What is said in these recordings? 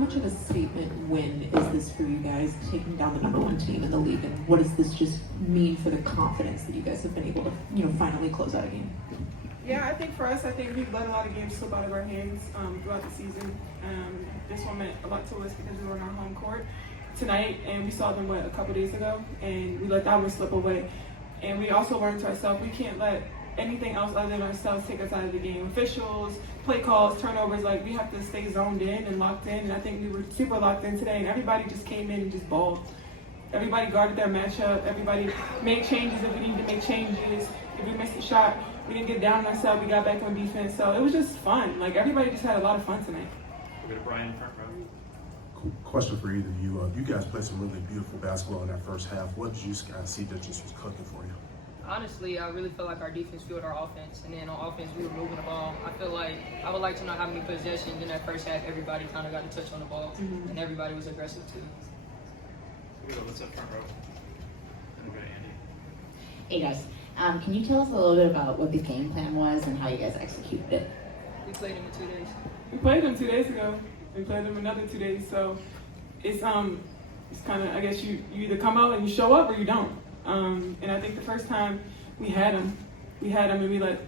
much of a statement win is this for you guys, taking down the #1 team in the league, and what does this just mean for the confidence that you guys have been able to, finally close out a game? Yeah, I think for us, we've let a lot of games slip out of our hands throughout the season. This one meant a lot to us because we were on our home court tonight, and we saw them, a couple days ago, and we let that one slip away. And we also learned to ourselves, we can't let anything else other than ourselves take us out of the game. Officials, play calls, turnovers, we have to stay zoned in and locked in, and I think we were super locked in today, and everybody just came in and just balled. Everybody guarded their matchup, everybody made changes if we needed to make changes. If we missed a shot, we didn't get down on ourselves, we got back on defense, so it was just fun. Everybody just had a lot of fun tonight. We'll go to Brian in front row. Question for either of you. You guys played some really beautiful basketball in that first half. What did you guys see that just was cooking for you? Honestly, I really feel like our defense fueled our offense, and then on offense we were moving the ball. I would like to know how many possessions in that first half everybody kind of got to touch on the ball, and everybody was aggressive too. Let's up front row. And we'll go to Andy. Hey guys, can you tell us a little bit about what the game plan was and how you guys executed it? We played them in 2 days. We played them 2 days ago. We played them another 2 days, so it's kind of, I guess you either come out and you show up or you don't. And I think the first time we had them and we let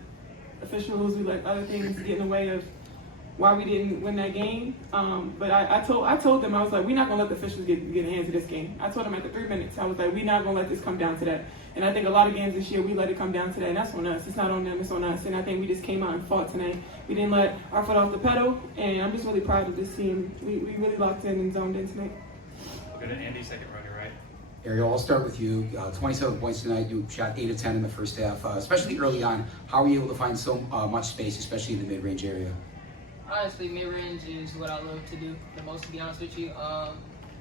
officials, we let other things get in the way of why we didn't win that game. But I told them, I was like, we're not gonna let the officials get hands of this game. I told them after 3 minutes, I was like, we're not gonna let this come down to that. And I think a lot of games this year, we let it come down to that, and that's on us. It's not on them, it's on us. And I think we just came out and fought tonight. We didn't let our foot off the pedal, and I'm just really proud of this team. We really locked in and zoned in tonight. We'll go to Andy, second row to your right. Ariel, I'll start with you. 27 points tonight. You shot 8 of 10 in the first half, especially early on. How were you able to find so much space, especially in the mid-range area? Honestly, mid-range is what I love to do the most, to be honest with you.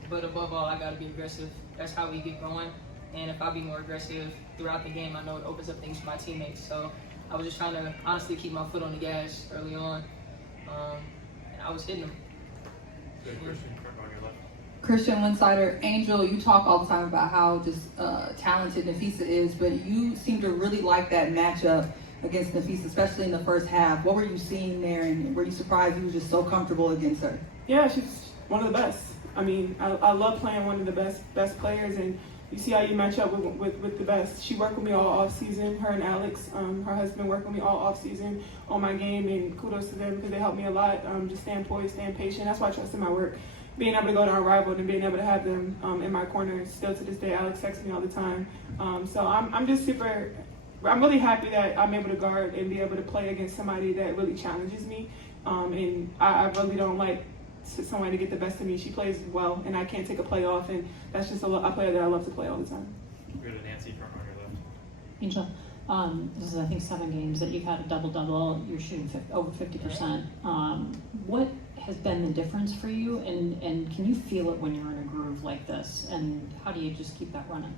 But above all, I got to be aggressive. That's how we get going. And if I be more aggressive throughout the game, I know it opens up things for my teammates. So I was just trying to honestly keep my foot on the gas early on. And I was hitting them. Good Christian, front row on your left. Christian Winsider, Angel, you talk all the time about how just talented Nafisa is, but you seem to really like that matchup against Nafisa, especially in the first half. What were you seeing there, and were you surprised you were just so comfortable against her? Yeah, she's one of the best. I mean, I love playing one of the best players, and you see how you match up with the best. She worked with me all off season. Her and Alex, her husband, worked with me all off season on my game, and kudos to them because they helped me a lot. Just staying poised, staying patient. That's why I trust in my work. Being able to go to our rival and being able to have them in my corner. Still to this day, Alex texts me all the time. So I'm just super. I'm really happy that I'm able to guard and be able to play against somebody that really challenges me. And I really don't like somebody to get the best of me. She plays well, and I can't take a play off, and that's just a player that I love to play all the time. We'll go to Nancy, front row on your left. Angel, this is I think 7 games that you've had a double-double. You're shooting over 50%. What has been the difference for you, and can you feel it when you're in a groove like this, and how do you just keep that running?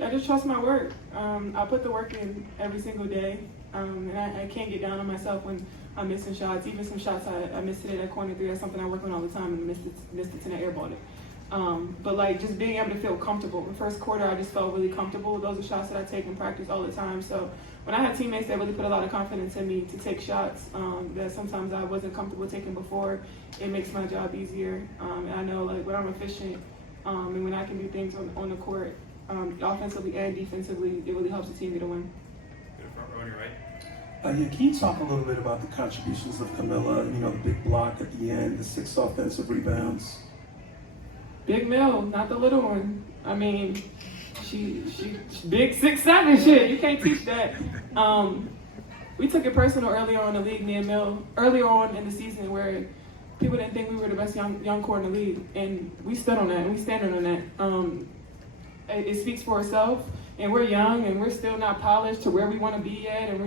I just trust my work. I put the work in every single day, and I can't get down on myself when I'm missing shots. Even some shots I missed today, that corner 3, that's something I work on all the time, and missed it tonight, airballed it. But just being able to feel comfortable. In the first quarter, I just felt really comfortable. Those are shots that I take in practice all the time. So when I had teammates that really put a lot of confidence in me to take shots that sometimes I wasn't comfortable taking before, it makes my job easier. And I know when I'm efficient and when I can do things on the court, offensively and defensively, it really helps the team get a win. Go to front row on your right. Yeah, can you talk a little bit about the contributions of Camilla, the big block at the end, the 6 offensive rebounds? Big Mill, not the little one. I mean, she big 6'7" shit. You can't teach that. We took it personal early on in the league, me and Mill, earlier on in the season where people didn't think we were the best young core in the league. And we stood on that, and we stand on that. It speaks for itself, and we're young, and we're still not polished to where we want to be yet, and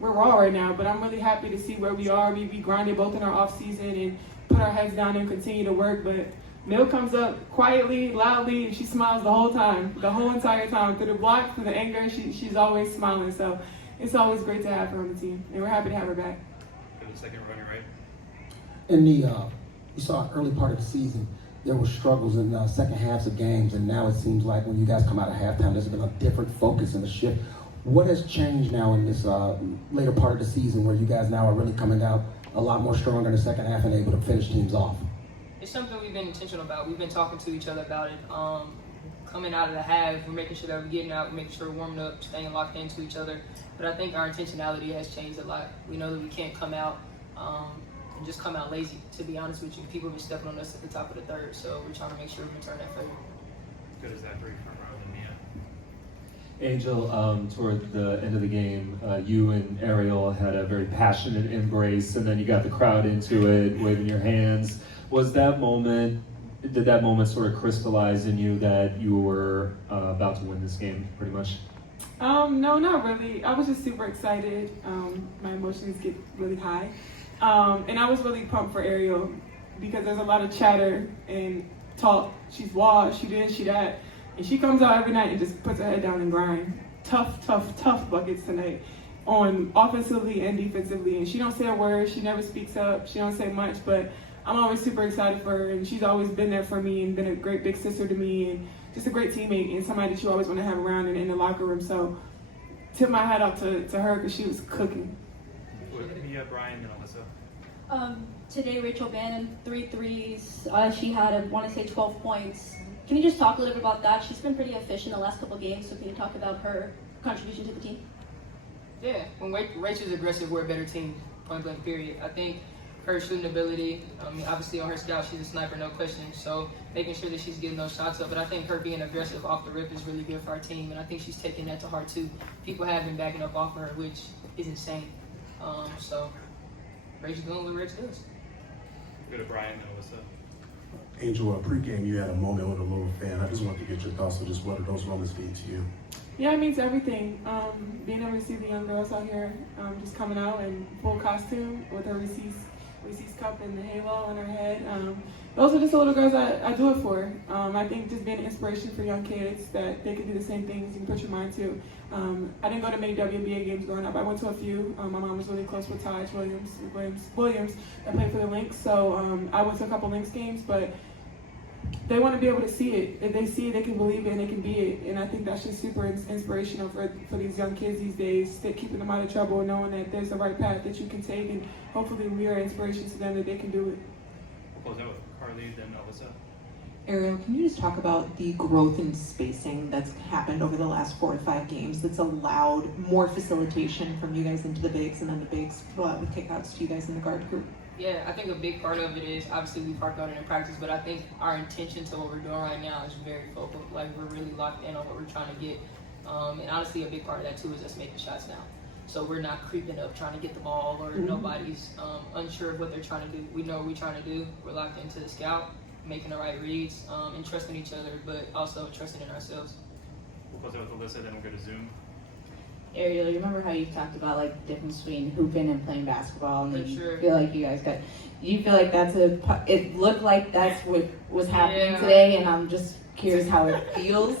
we're raw right now, but I'm really happy to see where we are. We grinded both in our off season and put our heads down and continue to work, but Mill comes up quietly, loudly, and she smiles the whole time, the whole entire time. Through the block, through the anger, she's always smiling, so it's always great to have her on the team, and we're happy to have her back. Go to the second row on your right. In the, you saw early part of the season, there were struggles in second halves of games, and now it seems like when you guys come out of halftime, there's been a different focus and a shift. What has changed now in this later part of the season where you guys now are really coming out a lot more stronger in the second half and able to finish teams off? It's something we've been intentional about. We've been talking to each other about it. Coming out of the half, we're making sure that we're getting out, we're making sure we're warming up, staying locked into each other. But I think our intentionality has changed a lot. We know that we can't come out and just come out lazy, to be honest with you. People have been stepping on us at the top of the third, so we're trying to make sure we return that favor. Good as that 3 front row than Mia. Angel, toward the end of the game, you and Ariel had a very passionate embrace, and then you got the crowd into it, waving your hands. Was that moment, did that moment sort of crystallize in you that you were about to win this game, pretty much? No, not really. I was just super excited. My emotions get really high. And I was really pumped for Ariel because there's a lot of chatter and talk. She's washed, she this, she that. And she comes out every night and just puts her head down and grind. Tough buckets tonight on offensively and defensively. And she don't say a word, she never speaks up, she don't say much, but I'm always super excited for her, and she's always been there for me and been a great big sister to me and just a great teammate and somebody that you always want to have around in the locker room. So tip my hat out to her because she was cooking. Mia, Brian, and Alyssa. Today, Rachel Bannon, 3 threes. She had, I want to say, 12 points. Can you just talk a little bit about that? She's been pretty efficient the last couple of games, so can you talk about her contribution to the team? Yeah, when Rachel's aggressive, we're a better team, point blank period. I think her shooting ability, obviously on her scout, she's a sniper, no question. So making sure that she's getting those shots up. But I think her being aggressive off the rip is really good for our team. And I think she's taking that to heart too. People have been backing up off of her, which is insane. So Rachel's doing what Rachel does. Go to Brian and Alyssa. Angel, pregame you had a moment with a little fan. I just wanted to get your thoughts on just what do those moments mean to you? Yeah, it means everything. Being able to see the young girls out here just coming out in full costume with her Reese's cup and the halo on her head. Those are just the little girls I do it for. I think just being an inspiration for young kids that they can do the same things you can put your mind to. I didn't go to many WNBA games growing up. I went to a few. My mom was really close with Taj Williams that played for the Lynx. So I went to a couple Lynx games, but they want to be able to see it. If they see it, they can believe it and they can be it. And I think that's just super inspirational for these young kids these days, keeping them out of trouble and knowing that there's the right path that you can take. And hopefully we are inspiration to them that they can do it. We'll close out with Carly, then Alyssa. Ariel, can you just talk about the growth in spacing that's happened over the last 4 to 5 games that's allowed more facilitation from you guys into the bigs and then the bigs with kickouts to you guys in the guard group? Yeah, I think a big part of it is obviously we park out it in practice, but I think our intention to what we're doing right now is very focal. Like we're really locked in on what we're trying to get. And honestly, a big part of that too is us making shots now. So we're not creeping up trying to get the ball or nobody's unsure of what they're trying to do. We know what we're trying to do. We're locked into the scout, making the right reads, and trusting each other, but also trusting in ourselves. We'll close out with Alyssa, then we'll go to Zoom. Ariel, you remember how you talked about like the difference between hooping and playing basketball, and For you sure. feel like you guys got. You feel like it looked like that's what was happening today, and I'm just curious how it feels.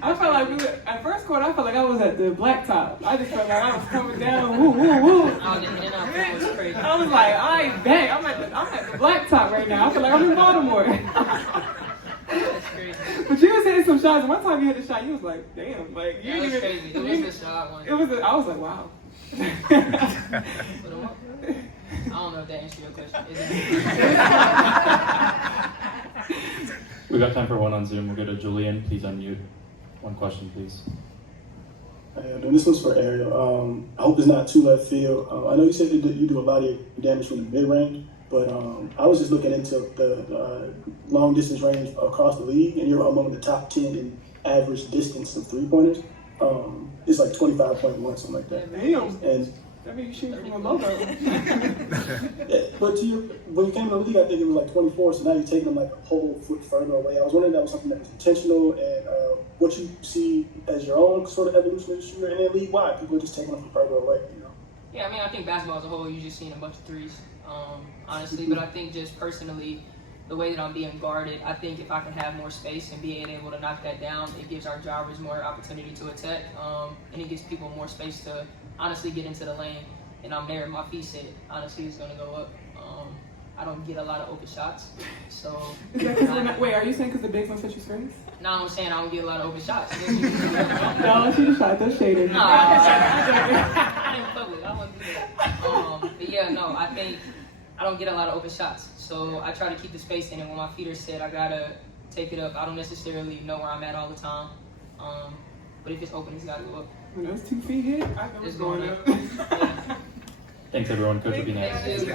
I felt like at first quarter, I felt like I was at the blacktop. I just felt like I was coming down, woo, woo, woo. Oh, the in and out thing was crazy. I was like, I ain't back. I'm at the blacktop right now. I feel like I'm in Baltimore. That's crazy. But you was hitting some shots. One time you hit a shot, you was like, damn, like you That was didn't crazy. even. It was the shot one. I was like, wow. I don't know if that answered your question. We got time for one on Zoom. We'll go to Julian. Please unmute. One question, please. And this one's for Ariel. I hope it's not too left field. I know you said that you do a lot of damage from the mid-range, but I was just looking into the long distance range across the league, and you're among the top 10 in average distance of three-pointers. It's like 25.1, something like that. Damn. And I mean, you shoot from a logo. but when you came to the league, I think it was like 24, so now you're taking them like a whole foot further away. I was wondering if that was something that was intentional, and what you see as your own sort of evolution as a shooter, and then league-wide, people are just taking them from further away, you know? Yeah, I mean, I think basketball as a whole, you're just seeing a bunch of threes, honestly. But I think just personally, the way that I'm being guarded, I think if I can have more space and being able to knock that down, it gives our jobbers more opportunity to attack, and it gives people more space to honestly get into the lane. And I'm there, my feet set, honestly, it's going to go up. I don't get a lot of open shots, so... Wait, are you saying because the bigs don't set you screens? No, I'm saying I don't get a lot of open shots. No, she just shot. That's shaded. No, in public, I wouldn't do that. But yeah, no, I think I don't get a lot of open shots. So I try to keep the space in, and when my feet are set, I gotta take it up. I don't necessarily know where I'm at all the time. But if it's open, it's gotta go up. When those 2 feet hit, I know it's going up. Thanks everyone. Coach will be next.